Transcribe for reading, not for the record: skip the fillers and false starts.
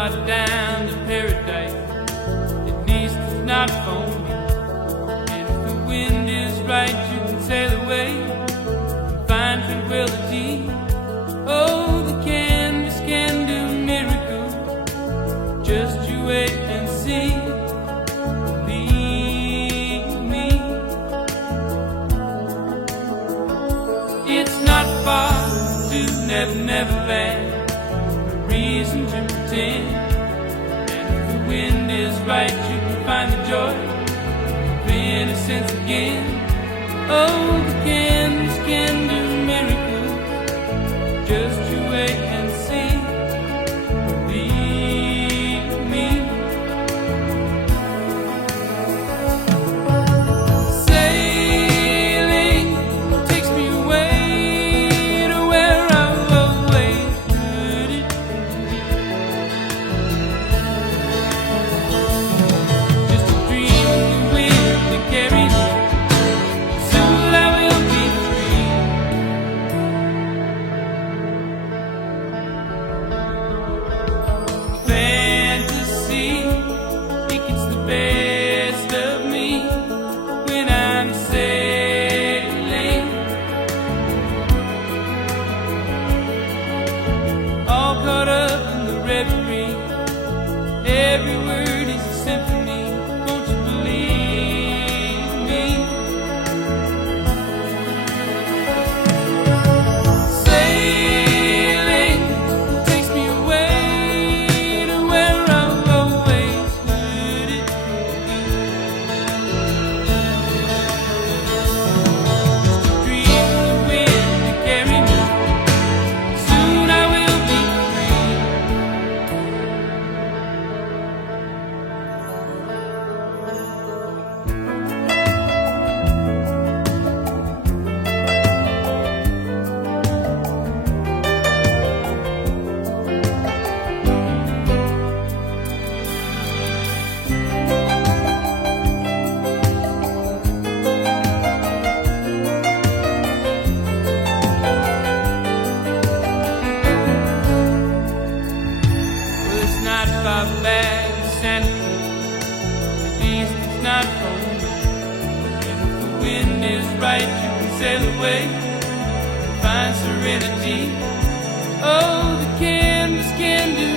far down to paradise. At least it's not for me. And if the wind is right, you can sail away and find tranquility. Oh, the canvas can do miracles. Just you wait and see. Believe me. It's not far to Never Never Land. Reason to pretend. And if the wind is right, you can find the joy of innocence again. Oh, the canvas can do miracles. Just you wait and see. Believe me. Sailing takes me away to where I've always heard it. Just a dream of the wind that carries me. Soon I will be free. Fantasy, it gets the best of me when I'm sailing. All caught up in the reverie. Every word is a symphony. Won't you believe me? Sailing takes me away to where I've always heard it. Just a dream of the wind to carry me. Soon I will be free. Well, it's not far back to Santa Cruz. At least it's not for me. And if the wind is right, you can sail away and find serenity. Oh, the canvas can do